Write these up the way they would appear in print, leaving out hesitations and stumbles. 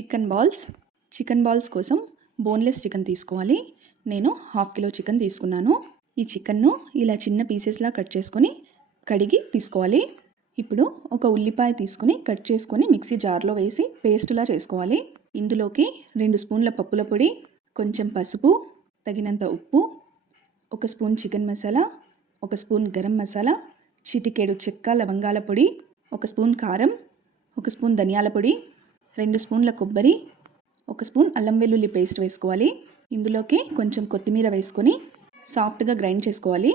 Chicken balls కోసం boneless chicken తీసుకోవాలి. నేను 1/2 కిలో చికెన్ తీసుకున్నాను. ఈ చికెన్ను ఇలా చిన్న పీసెస్లా కట్ చేసుకొని కడిగి తీసుకోవాలి. ఇప్పుడు ఒక ఉల్లిపాయ తీసుకుని కట్ చేసుకొని మిక్సీ జార్లో వేసి పేస్టులా చేసుకోవాలి. ఇందులోకి 2 స్పూన్ల పప్పుల పొడి, కొంచెం పసుపు, తగినంత ఉప్పు, 1 spoon chicken masala, 1 spoon garam masala, చిటికెడు చెక్క లవంగాల పొడి, 1 స్పూన్ కారం, 1 స్పూన్ ధనియాల పొడి, 2 స్పూన్ల కొబ్బరి, 1 స్పూన్ అల్లం వెల్లుల్లి పేస్ట్ వేసుకోవాలి. ఇందులోకి కొంచెం కొత్తిమీర వేసుకొని సాఫ్ట్గా గ్రైండ్ చేసుకోవాలి.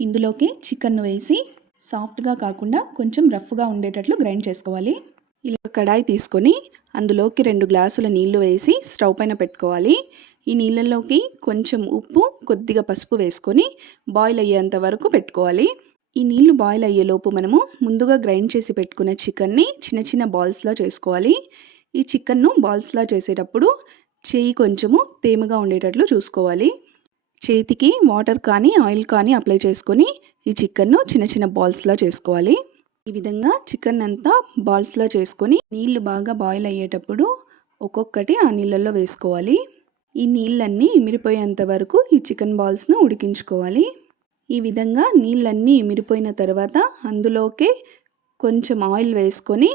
ఇందులోకి చికెన్ను వేసి సాఫ్ట్గా కాకుండా కొంచెం రఫ్గా ఉండేటట్లు గ్రైండ్ చేసుకోవాలి. ఇలా కడాయి తీసుకొని అందులోకి 2 గ్లాసుల నీళ్లు వేసి స్టవ్ పైన పెట్టుకోవాలి. ఈ నీళ్ళల్లోకి కొంచెం ఉప్పు, కొద్దిగా పసుపు వేసుకొని బాయిల్ అయ్యేంత వరకు పెట్టుకోవాలి. ఈ నీళ్లు బాయిల్ అయ్యేలోపు మనము ముందుగా గ్రైండ్ చేసి పెట్టుకున్న చికెన్ని చిన్న చిన్న బాల్స్లా చేసుకోవాలి. ఈ చికెన్ను బాల్స్లా చేసేటప్పుడు చేయి కొంచెము తేమగా ఉండేటట్లు చూసుకోవాలి. చేతికి వాటర్ కానీ ఆయిల్ కానీ అప్లై చేసుకొని ఈ చికెన్ను చిన్న చిన్న బాల్స్లా చేసుకోవాలి. ఈ విధంగా చికెన్ అంతా బాల్స్లా చేసుకొని నీళ్లు బాగా బాయిల్ అయ్యేటప్పుడు ఒక్కొక్కటి ఆ నీళ్ళల్లో వేసుకోవాలి. ఈ నీళ్ళన్నీ ఇమిరిపోయేంత వరకు ఈ చికెన్ బాల్స్ను ఉడికించుకోవాలి. ఈ విధంగా నీళ్ళన్నీ ఇమిరిపోయిన తర్వాత అందులోకి కొంచెం ఆయిల్ వేసుకొని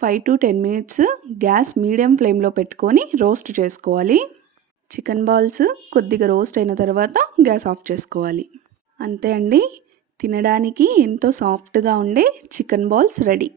5 to 10 మినిట్స్ గ్యాస్ మీడియం ఫ్లేమ్లో పెట్టుకొని రోస్ట్ చేసుకోవాలి. చికెన్ బాల్స్ కొద్దిగా రోస్ట్ అయిన తర్వాత గ్యాస్ ఆఫ్ చేసుకోవాలి. అంతే అండి, తినడానికి ఎంతో సాఫ్ట్గా ఉండే చికెన్ బాల్స్ రెడీ.